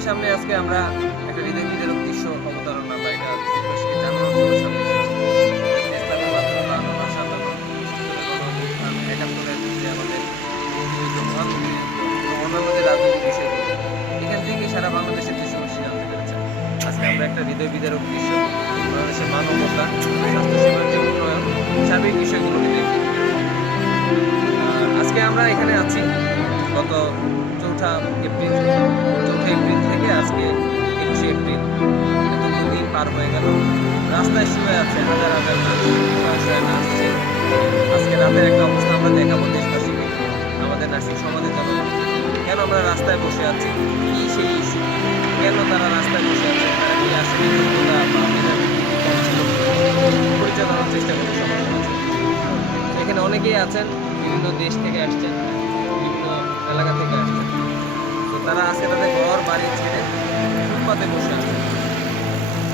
ক্লাবের সামনে আজকে আমরা একটা হৃদয় বিদারক দৃশ্য অবতারণা বা এটা অন্যান্য এখান থেকে বাংলাদেশের পেরেছে আজকে আমরা একটা হৃদয় বাংলাদেশের স্বাস্থ্যসেবার আজকে আমরা এখানে আছি গত চৌঠা এপ্রিল। এপ্রিল থেকে আজকে একুশে এপ্রিল। এত দিন পার হয়ে গেল। রাস্তায় শুয়ে আছে হাজার হাজার মানুষ। নাচছে। আজকে রাতের একটা অবস্থা আমরা দেখাবো দেশবাসীকে। আমাদের নার্সিং সমাজের জন্য কেন আমরা রাস্তায় বসে আছি? কি সেই ইস্যু কেন তারা রাস্তায় বসে আছে? তারা কি আসলে যোগ্যতা বা করার চেষ্টা করছি সবার এখানে অনেকেই আছেন, বিভিন্ন দেশ থেকে আসছেন, বিভিন্ন এলাকা থেকে আসছেন। তারা আজকে তাদের ঘর, বাড়ি ছেড়ে ফুটপাতে বসে আছে।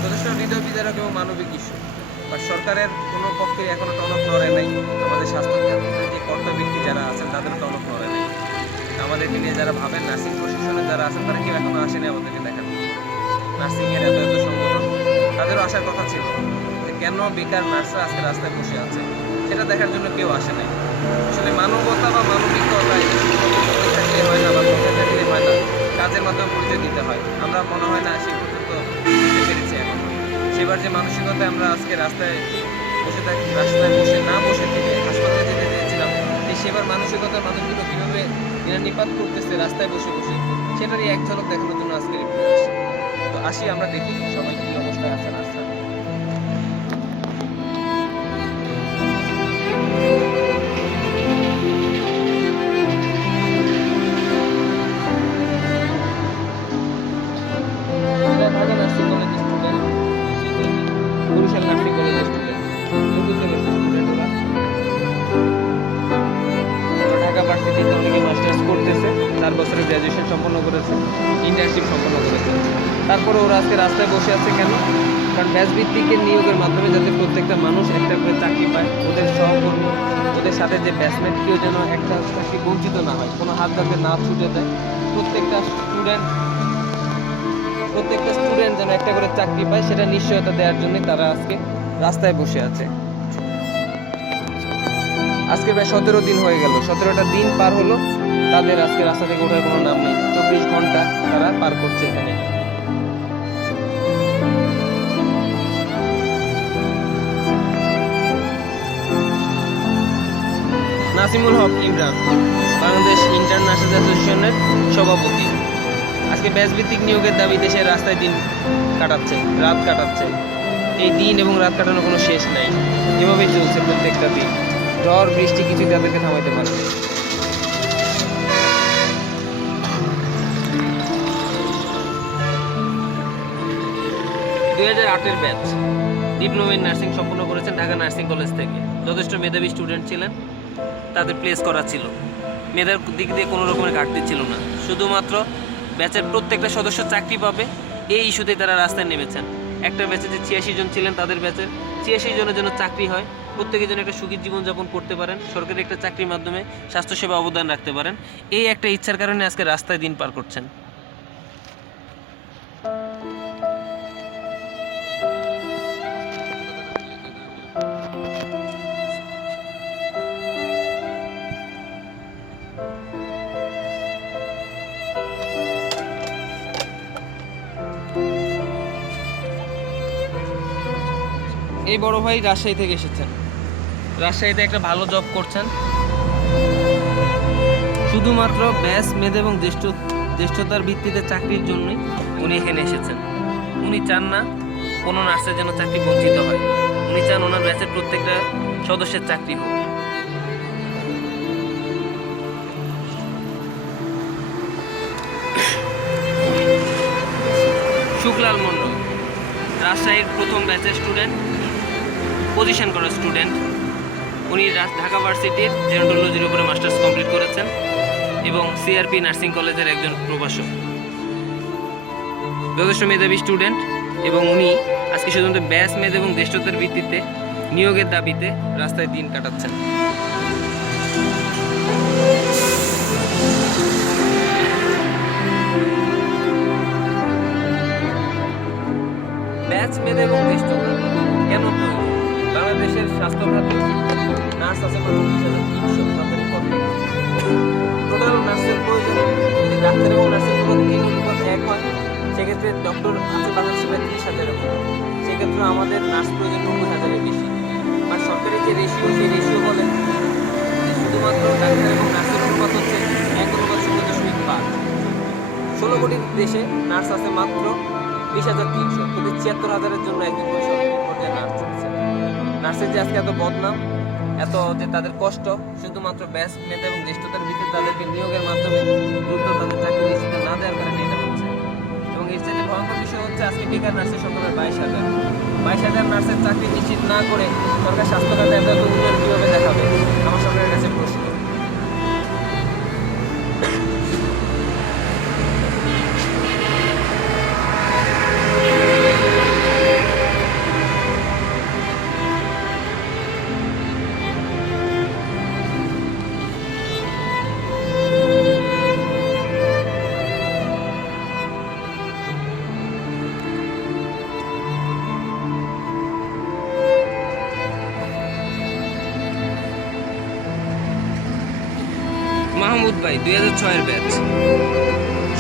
যথেষ্ট হৃদয় বিদারক এবং মানবিক ইস্যু বা সরকারের কোনো পক্ষে এখনও টনক নড়ে নাই। আমাদের স্বাস্থ্য যে কর্তা ব্যক্তি যারা আছেন, তাদেরও টনক নড়ে নাই। আমাদেরকে নিয়ে যারা ভাবেন, নার্সিং প্রশিক্ষণে যারা আছেন, তারা কেউ এখনও আসেনি আমাদেরকে দেখার নার্সিং এর এত এত সংগঠন, তাদেরও আসার কথা ছিল। যে কেন বেকার নার্সরা আজকে রাস্তায় বসে আছে? সেটা দেখার জন্য কেউ আসে নাই। আসলে মানবতা বা মানবিকতা সেবার আমরা আজকে রাস্তায় বসে থাকি, রাস্তায় বসে না বসে থেকে হাসপাতালে যেতে চেয়েছিলাম। এই সেবার মানসিকতার মানুষগুলো কীভাবে এরা নিপাত করতেছে রাস্তায় বসে বসে, সেটারই এক ঝলক দেখানোর জন্য আজকে আসি তো আসি, আমরা দেখি সবাই কী অবস্থায় আছেন ওরা আজকে রাস্তায় বসে আছে কেন? কারণ ব্যাচ ভিত্তিকের নিয়োগের মাধ্যমে যাতে প্রত্যেকটা মানুষ একটা করে চাকরি পায়, ওদের সহকর্মী, ওদের সাথে যে ব্যাচমেট কেউ যেন একটা চাকরি বঞ্চিত না হয়, কোনো হাত ধরতে না ছুটে দেয় প্রত্যেকটা স্টুডেন্ট প্রত্যেকটা স্টুডেন্ট যেন একটা করে চাকরি পায়, সেটা নিশ্চয়তা দেওয়ার জন্য তারা আজকে রাস্তায় বসে আছে। আজকে প্রায় সতেরো দিন হয়ে গেল, সতেরোটা দিন পার হলো, তাদের আজকে রাস্তা থেকে ওঠার কোনো নাম নেই। চব্বিশ ঘণ্টা তারা পার করছে এখানে। নাসিমুল হক ইমরান, বাংলাদেশ ইন্টারন্যাশনাল অ্যাসোসিয়েশনের সভাপতি। আজকে ব্যাচ ভিত্তিক নিয়োগের দাবি দেশের রাস্তায় দিন কাটাচ্ছে রাত কাটাচ্ছে এই দিন এবং রাত কাটানোর কোনো শেষ নাই। এভাবেই চলছে প্রত্যেকটা দিন। ঝড়, বৃষ্টি কিছুই তাদেরকে থামাইতে পারবে। দুই হাজার আটের ব্যাচ ডিপ্লোমা ইন নার্সিং সম্পন্ন করেছেন ঢাকা নার্সিং কলেজ থেকে। যথেষ্ট মেধাবী স্টুডেন্ট ছিলেন। তাদের প্লেস করা ছিল। মেধার দিক দিয়ে কোনো রকমের ঘাটতি ছিল না। শুধুমাত্র ব্যাচের প্রত্যেকটা সদস্য চাকরি পাবে। এই ইস্যুতে তারা রাস্তায় নেমেছেন। একটা ব্যাচে যে ছিয়াশি জন ছিলেন তাদের ব্যাচের ছিয়াশি জনের জন্য চাকরি হয়। প্রত্যেকের জন্য একটা সুখী জীবনযাপন করতে পারেন। সরকারি একটা চাকরির মাধ্যমে স্বাস্থ্যসেবা অবদান রাখতে পারেন। এই একটা ইচ্ছার কারণে আজকে রাস্তায় দিন পার করছেন। এই বড় ভাই রাজশাহী থেকে এসেছেন। রাজশাহীতে একটা ভালো জব করছেন। শুধুমাত্র ব্যাস, মেধ এবং জ্যেষ্ঠ, জ্যেষ্ঠতার ভিত্তিতে চাকরির জন্যই উনি এখানে এসেছেন। উনি চান না কোনো নার্সের যেন চাকরি বঞ্চিত হয়। উনি চান ওনার ব্যাচের প্রত্যেকটা সদস্যের চাকরি হোক। শুক্লাল মণ্ডল, রাজশাহীর প্রথম ব্যাচের স্টুডেন্ট পজিশন করা স্টুডেন্ট উনি ঢাকা ভার্সিটির জেরোটোলজির উপরে মাস্টার্স কমপ্লিট করেছেন এবং সিআরপি নার্সিং কলেজের একজন প্রভাষক। যথেষ্ট মেধাবী স্টুডেন্ট এবং উনি আজকে শুধুমাত্র ব্যাস মেধ এবং জ্যেষ্ঠতার ভিত্তিতে নিয়োগের দাবিতে রাস্তায় দিন কাটাচ্ছেন। ব্যাচ মেধ এবং জ্যেষ্ঠতা কেন প্রয়োজন? বাংলাদেশের স্বাস্থ্য নার্স আছে মাত্র বিশ তিনশো সরকারি পদে টোটাল নার্সের প্রয়োজন, যদি ডাক্তার এবং নার্সের পদ তিন অনুপাত এক হয়, সেক্ষেত্রে ডক্টর আছে বাংলাদেশে প্রায় তিরিশ হাজারের মতো সেক্ষেত্রে আমাদের নার্স প্রয়োজন নব্বই হাজারের বেশি। আর সরকারি যে রেশিও সেই রেশিও বলে শুধুমাত্র ডাক্তার এবং নার্সের অনুপাত হচ্ছে এক অনুপাত শূন্য দশমিক পাঁচ। ষোলো কোটি দেশে নার্স আছে মাত্র বিশ হাজার তিনশো। প্রতি ছিয়াত্তর হাজারের জন্য একজন নার্সের যে আজকে এত বদনাম, এত যে তাদের কষ্ট, শুধুমাত্র ব্যাস মেধা এবং জ্যেষ্ঠতার ভিত্তিতে তাদেরকে নিয়োগের মাধ্যমে দ্রুত তাদের চাকরি নিশ্চিত না দেওয়ার কারণে এটা হচ্ছে। এবং এর চেয়ে ভয়ঙ্কর বিষয় হচ্ছে আজকে বেকার নার্সের সকলের বাইশ হাজার। বাইশ হাজার নার্সের চাকরি নিশ্চিত না করে সরকার স্বাস্থ্য খাতে এত উন্নয়ন কীভাবে দেখাবে? আমার সরকারের কাছে প্রশ্ন। দুই হাজার ছয়ের ব্যাচ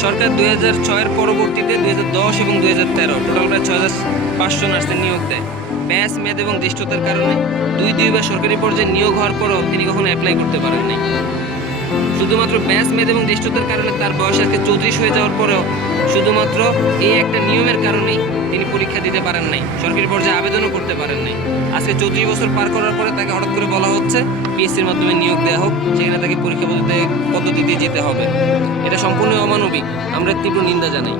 সরকার দুই হাজার ছয়ের পরবর্তীতে দুই হাজার দশ এবং দুই হাজার তেরো টোটাল প্রায় ছয় হাজার পাঁচশো নিয়োগ দেয়। ব্যাচ মেদ এবং জ্যেষ্ঠতার কারণে দুই দুইবার সরকারি পর্যায়ে নিয়োগ হওয়ার পরও তিনি কখনো অ্যাপ্লাই করতে পারেননি। শুধুমাত্র ব্যাস মেদ এবং জ্যেষ্ঠতার কারণে তার বয়স আজকে চৌত্রিশ হয়ে যাওয়ার পরেও শুধুমাত্র এই একটা নিয়মের কারণেই তিনি পরীক্ষা দিতে পারেন নাই, সরকারি পর্যায়ে আবেদনও করতে পারেন নাই। আজকে চৌত্রিশ বছর পার করার পরে তাকে হঠাৎ করে বলা হচ্ছে পিএসসির মাধ্যমে নিয়োগ দেওয়া হোক, সেখানে তাকে পরীক্ষা পদ্ধতিতে পদ্ধতিতে যেতে হবে। এটা সম্পূর্ণ অমানবিক। আমরা তীব্র নিন্দা জানাই।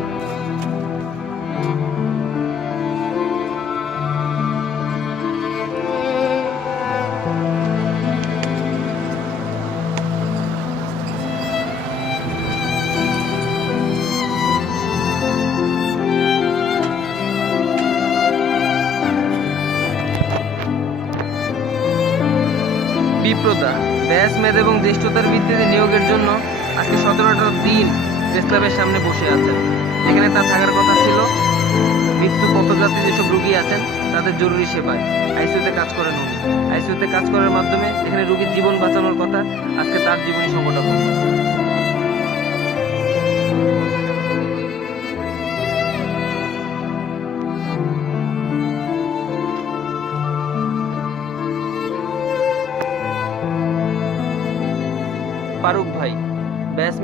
ব্যাস মেধ এবং জ্যেষ্ঠতার ভিত্তিতে নিয়োগের জন্য আজকে সতেরোটা দিন প্রেস ক্লাবের সামনে বসে আছেন। যেখানে তার থাকার কথা ছিল, মৃত্যু পথযাত্রী যেসব রুগী আছেন, তাদের জরুরি সেবায়। আইসিউতে কাজ করেন উনি। আইসিইউতে কাজ করার মাধ্যমে যেখানে রুগীর জীবন বাঁচানোর কথা আজকে তার জীবনী সংকট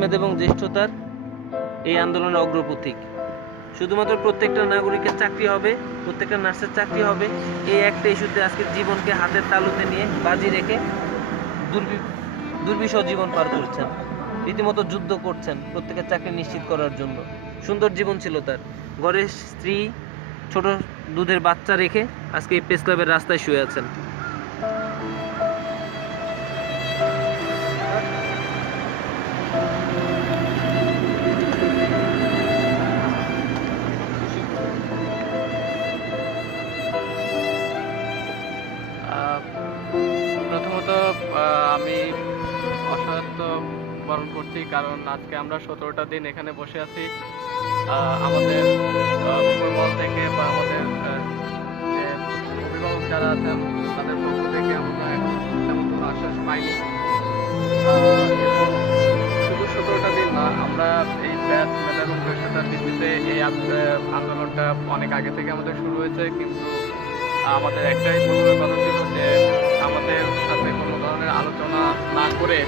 ব্যাসমেদ এবং জ্যেষ্ঠতার এই আন্দোলনের অগ্রপথিক। শুধুমাত্র প্রত্যেকটা নাগরিকের চাকরি হবে, প্রত্যেকটা নার্সের চাকরি হবে, এই একটা ইস্যুতে আজকে জীবনকে হাতের তালুতে নিয়ে বাজি রেখে দুর্বি দুর্বিষহ জীবন পার করছেন। রীতিমতো যুদ্ধ করছেন প্রত্যেকের চাকরি নিশ্চিত করার জন্য। সুন্দর জীবন ছিল তার। ঘরের স্ত্রী, ছোট দুধের বাচ্চা রেখে আজকে এই প্রেস ক্লাবের রাস্তায় শুয়ে আছেন। অসহায়ত্ব বরণ করছি, কারণ আজকে আমরা সতেরোটা দিন এখানে বসে আছি। আমাদের উপরমহল থেকে বা আমাদের অভিভাবক যারা আছেন, তাদের পক্ষ থেকে আমরা তেমন কোনো আশ্বাস পাইনি। শুধু সতেরোটা দিন না, আমরা এই ব্যাচ মেধা এবং ভিত্তিতে এই আন্দোলনটা অনেক আগে থেকে আমাদের শুরু হয়েছে, কিন্তু আমাদের একটাই প্রথমে কথা ছিল যে আমাদের সাথে কোনো ধরনের আলোচনা না করে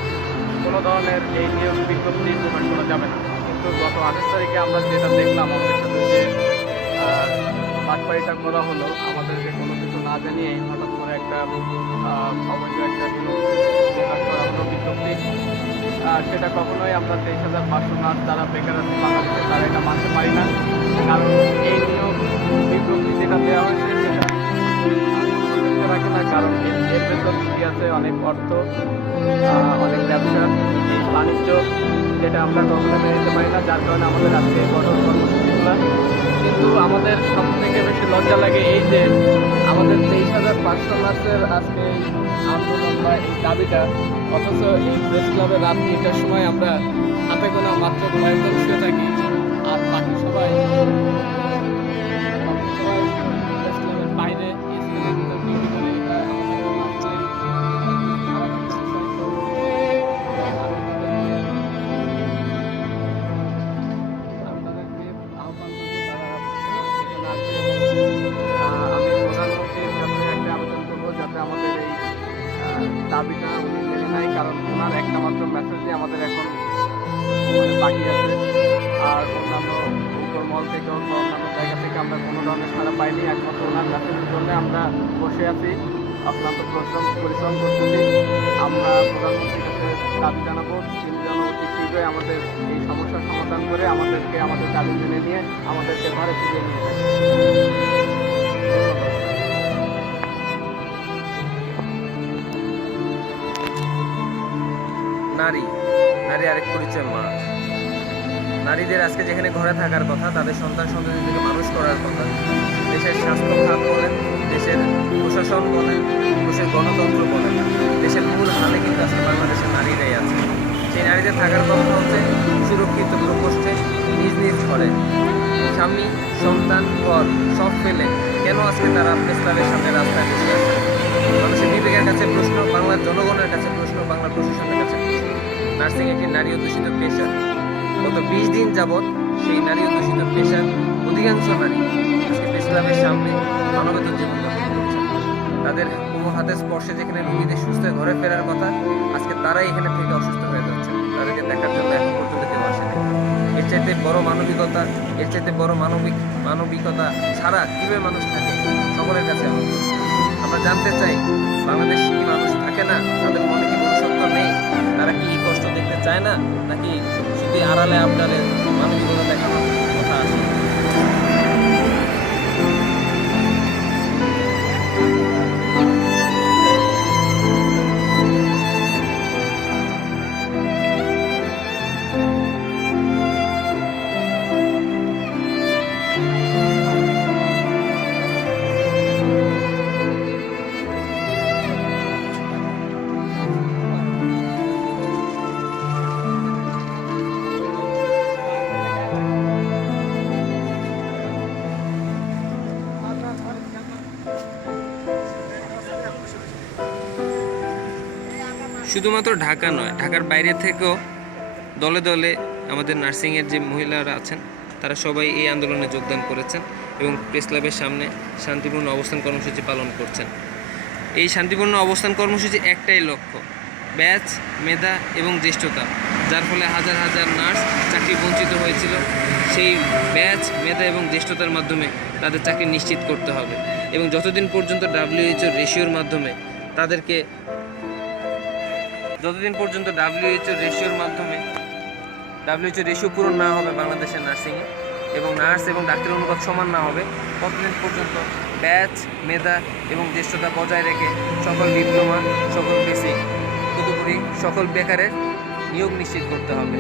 কোনো ধরনের এই নিয়োগ বিজ্ঞপ্তি প্রকাশ করা যাবে না। কিন্তু গত আঠাশ তারিখে আমরা যেটা দেখলাম, আমাদের সাথে যে বাটপাড়িটা করা হলো আমাদেরকে কোনো কিছু না জানিয়ে হঠাৎ করে একটা অবৈধ একটা নিয়োগ সেটা কখনোই আমরা তেইশ হাজার পাঁচশো নার্স যারা বেকার আছে বাংলাদেশে তারা এটা মানতে পারি না। কারণ এই নিয়োগ বিজ্ঞপ্তি যেটা দেওয়া হয়েছে, সেটা কোনো না কারণ এর- ভেতর কি আছে? অনেক অর্থ অনেক ব্যবসা বাণিজ্য, যেটা আমরা কখনো মেনে নিতে পারি না। যার কারণে আমাদের আজকে কঠোর কর্মসূচিগুলো কিন্তু আমাদের সব থেকে বেশি লজ্জা লাগে এই যে আমাদের তেইশ হাজার পাঁচশো মাসের আজকে এই আন্দোলন বা এই দাবিটা, অথচ এই প্রেস ক্লাবে রাত তিনটার সময় আমরা হাতে গোনা মাত্র কয়েকজন শুয়ে থাকি, আর বাকি সবাই সমাধান করে আমাদেরকে, আমাদের দাবি মেনে নিয়ে আমাদেরকে ঘরে ফিরিয়ে নিয়ে নারী নারী আরেক পরিচয় মা। নারীদের আজকে যেখানে ঘরে থাকার কথা, তাদের সন্তান সন্ততিদেরকে মানুষ করার কথা, দেশের স্বাস্থ্য খাত বলেন, দেশের প্রশাসন বলেন, দেশের গণতন্ত্র বলেন, দেশের মূল হালে কিন্তু আজকে বাংলাদেশের নারীরাই আছে। সেই নারীদের থাকার কথা হচ্ছে, সুরক্ষিত প্রকোষ্ঠে নিজ নিজ ঘরে। স্বামী, সন্তান, ঘর, সব ফেলে। কেন আজকে তারা ক্লাবের সামনে রাস্তায় বসে আছে? মানুষের বিবেকের কাছে প্রশ্ন, বাংলার জনগণের কাছে প্রশ্ন, বাংলার প্রশাসনের কাছে প্রশ্ন। নার্সিং একটি নারী অধ্যুষিত পেশা। গত বিশ দিন যাবৎ সেই নারী অধ্যুষিত পেশার অধিকাংশ নারী আজকে সামনে মানবত করছে। তাদের কোনো হাতের স্পর্শে যেখানে রোগীদের সুস্থ ঘরে ফেরার কথা, আজকে তারাই এখানে থেকে অসুস্থ হয়ে তাদেরকে দেখার জন্য এখন পর্যন্ত কেউ এর চাইতে বড় মানবিকতা, এর চাইতে বড় মানবিক, মানবিকতা ছাড়া কীভাবে মানুষ থাকে, সকলের কাছে আমরা জানতে চাই, বাংলাদেশ কি মানুষ থাকে না? তাদের মনে কি মনুষ্যত্ব নেই? তারা কি এই কষ্ট দেখতে চায় না? নাকি শুধু আড়ালে আপনাদের মানবিকতা দেখানোর শুধুমাত্র ঢাকা নয়, ঢাকার বাইরে থেকেও দলে দলে আমাদের নার্সিংয়ের যে মহিলারা আছেন, তারা সবাই এই আন্দোলনে যোগদান করেছেন এবং প্রেস ক্লাবের সামনে শান্তিপূর্ণ অবস্থান কর্মসূচি পালন করছেন। এই শান্তিপূর্ণ অবস্থান কর্মসূচি একটাই লক্ষ্য, ব্যাচ, মেধা এবং জ্যেষ্ঠতা, যার ফলে হাজার হাজার নার্স চাকরি বঞ্চিত হয়েছিল। সেই ব্যাচ, মেধা এবং জ্যেষ্ঠতার মাধ্যমে তাদের চাকরি নিশ্চিত করতে হবে এবং যতদিন পর্যন্ত ডাব্লিউএইচও রেশিওর মাধ্যমে তাদেরকে যতদিন পর্যন্ত ডাব্লিউএইচও রেশিওর মাধ্যমে ডাব্লিউএইচও রেশিও পূরণ না হবে বাংলাদেশের নার্সিংয়ে এবং নার্স এবং ডাক্তারের অনুপাত সমান না হবে, ততদিন পর্যন্ত ব্যাচ মেধা এবং জ্যেষ্ঠতা বজায় রেখে সকল ডিপ্লোমা সকল বেসিক তদুপরি সকল বেকারের নিয়োগ নিশ্চিত করতে হবে।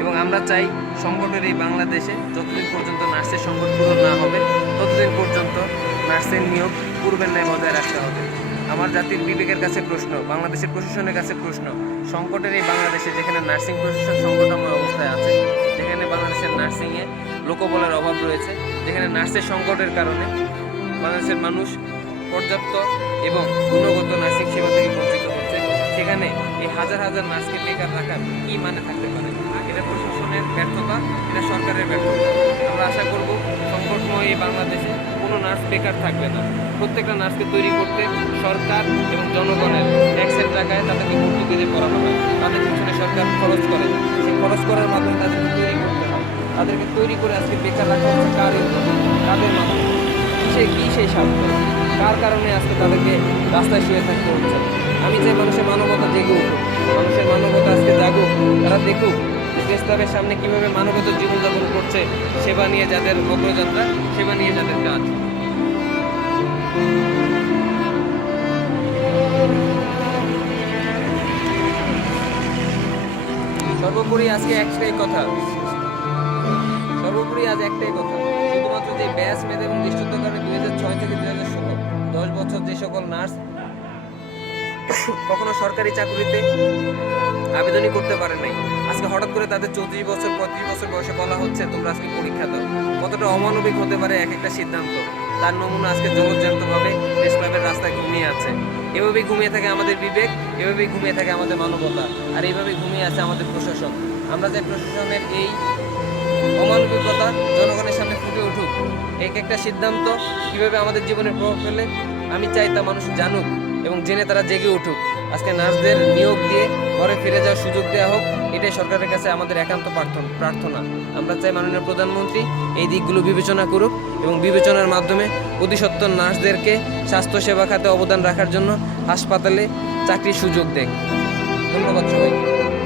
এবং আমরা চাই সংকটের এই বাংলাদেশে যতদিন পর্যন্ত নার্সের সংকট পূরণ না হবে, ততদিন পর্যন্ত নার্সের নিয়োগ পূর্বের ন্যায় বজায় রাখতে হবে। আমার জাতির বিবেকের কাছে প্রশ্ন, বাংলাদেশের প্রশাসনের কাছে প্রশ্ন। সংকটের এই বাংলাদেশে যেখানে নার্সিং প্রশাসন সংকটময় অবস্থায় আছে, যেখানে বাংলাদেশের নার্সিংয়ে লোকবলের অভাব রয়েছে, যেখানে নার্সের সংকটের কারণে বাংলাদেশের মানুষ পর্যাপ্ত এবং গুণগত নার্সিং সেবা থেকে বঞ্চিত হচ্ছে। সেখানে এই হাজার হাজার নার্সকে বেকার রাখার কি মানে থাকতে পারে? এটা প্রশাসনের ব্যর্থতা, এটা সরকারের ব্যর্থতা। আমরা আশা করব, সংকটময় এই বাংলাদেশে কোনো নার্স বেকার থাকবে না। প্রত্যেকটা নার্সকে তৈরি করতে সরকার এবং জনগণের ট্যাক্সের টাকায় তাদেরকে ভর্তুকি দিয়ে পড়ানো হয় তাদের পিছনে সরকার খরচ করে। সেই খরচ করার মাধ্যমে তাদেরকে তৈরি করতে হয় তাদেরকে তৈরি করে আজকে বেকার রাখা হচ্ছে কার? কাদের মাধ্যমে? সে কি সেই স্বার্থ? কার কারণে আজকে তাদেরকে রাস্তায় শুয়ে থাকতে হচ্ছে? আমি চাই মানুষের মানবতা জেগে উঠুক মানুষের মানবতা আজকে জাগুক, তারা দেখুক প্রেস ক্লাবের সামনে কীভাবে মানবত জীবনযাপন করছে, সেবা নিয়ে যাদের অগ্রযাত্রা, সেবা নিয়ে যাদের কাজ। সর্বোপরি আজকে একটাই কথা। সর্বোপরি আজ একটাই কথা। শুধুমাত্র যে ব্যাস, মেধা এবং দৃষ্টতার কারণে দুই হাজার ছয় থেকে দুই হাজার ষোলো, দশ বছর যে সকল নার্স কখনো সরকারি চাকরিতে আবেদনই করতে পারে নাই। আজকে হঠাৎ করে তাদের চৌত্রিশ বছর, পঁয়ত্রিশ বছর বয়সে বলা হচ্ছে, তোমরা আজকে পরীক্ষা দাও। কতটা অমানবিক হতে পারে এক একটা সিদ্ধান্ত? তার নমুনা আজকে জগৎজান্তভাবে প্রেস ক্লাবের রাস্তায় ঘুমিয়ে আছে। এভাবেই ঘুমিয়ে থাকে আমাদের বিবেক, এভাবেই ঘুমিয়ে থাকে আমাদের মানবতা, আর এইভাবেই ঘুমিয়ে আছে আমাদের প্রশাসন। আমরা যে প্রশাসনের এই অমানবিকতা জনগণের সামনে ফুটে উঠুক এক একটা সিদ্ধান্ত কীভাবে আমাদের জীবনে প্রভাব ফেলে, আমি চাই তা মানুষ জানুক। এবং জেনে তারা জেগে উঠুক। আজকে নার্সদের নিয়োগ দিয়ে ঘরে ফিরে যাওয়ার সুযোগ দেওয়া হোক, এটাই সরকারের কাছে আমাদের একান্ত প্রার্থন- আমরা চাই মাননীয় প্রধানমন্ত্রী এই দিকগুলো বিবেচনা করুক এবং বিবেচনার মাধ্যমে অতিসত্বর নার্সদেরকে স্বাস্থ্যসেবা খাতে অবদান রাখার জন্য হাসপাতালে চাকরির সুযোগ দেয় ধন্যবাদ সবাইকে।